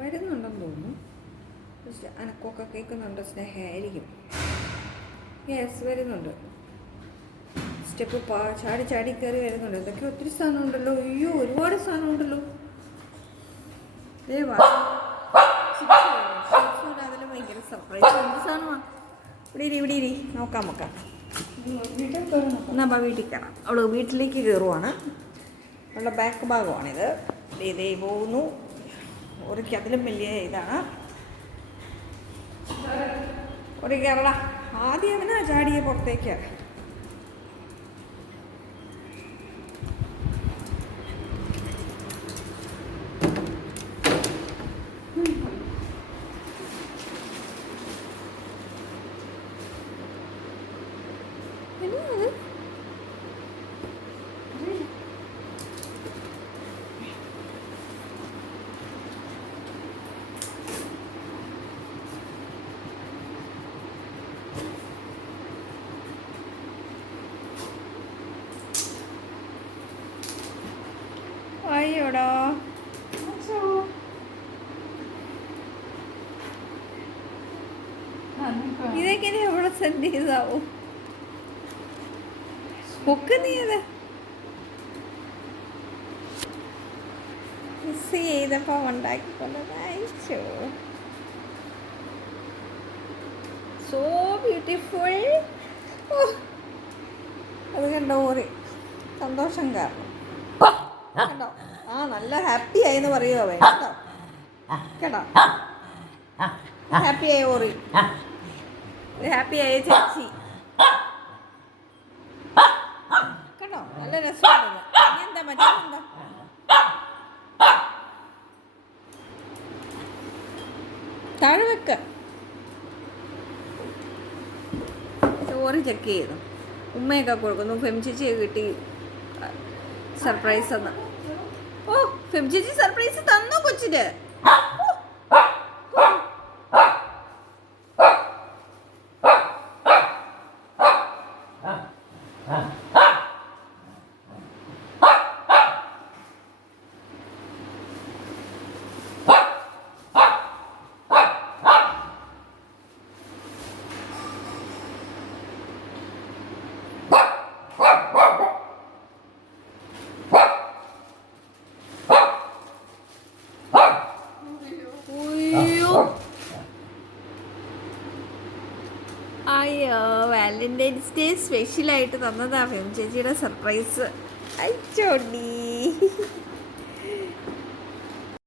വരുന്നുണ്ടെന്ന് തോന്നുന്നു. അനക്കൊക്കെ കേൾക്കുന്നുണ്ട്. സ്നേഹമായിരിക്കും. യെസ്, വരുന്നുണ്ട്. സ്റ്റെപ്പ് ചാടി ചാടി കയറി വരുന്നുണ്ട്. എന്തൊക്കെ ഒത്തിരി സാധനം ഉണ്ടല്ലോ. അയ്യോ, ഒരുപാട് സാധനം ഉണ്ടല്ലോ. അതിൽ ഭയങ്കര സർപ്രൈസ്. എന്ത് സാധനമാണ്? ഇവിടെ ഇരി നോക്കാം നോക്കാം. എന്നാ വീട്ടിൽ കയറാം. അവൾ വീട്ടിലേക്ക് കയറുവാണ്. അവളുടെ ബാക്ക് ഭാഗമാണിത്. ഇതേ പോകുന്നു. ഒരിക്കൽ അതിലും വലിയ ഇതാണ്. ഒരു കേരള ആദ്യം അവനാ ചാടിയ പുറത്തേക്ക്. അയ്യോടാ, ഇതെങ്ങനെ എവിടെ സെൻഡ് ചെയ്താവും? ബുക്ക് നീത് മിസ് ചെയ്തപ്പോ ഉണ്ടാക്കിക്കൊണ്ടത് അയച്ചോ. So beautiful. അത് കണ്ടോ, ഓറി സന്തോഷം കാരണം കേട്ടോ. നല്ല ഹാപ്പി ആയിന്ന് പറയുമോ അവൻ കേട്ടോ. കേട്ടോ, ഹാപ്പി ആയ ഓറി, ഹാപ്പി ആയ ചേച്ചി കേട്ടോ. നല്ല രസമുണ്ട്. ഇനി എന്താ മറ്റേന്താ? താഴെ വെക്ക. ഓറി ചെക്ക് ചെയ്തു. ഉമ്മയൊക്കെ കൊടുക്കുന്നു. ഫെംചേച്ചിയെ കിട്ടി സർപ്രൈസ് എന്ന്. ഓ, ഫെംചേച്ചി സർപ്രൈസ് തന്നോ കൊച്ചിന്? അയ്യോ, വാലന്റൈൻസ് ഡേ സ്പെഷ്യലായിട്ട് തന്നതാ ഫെം ചേച്ചിയുടെ സർപ്രൈസ്. അയച്ചോണ്ടി.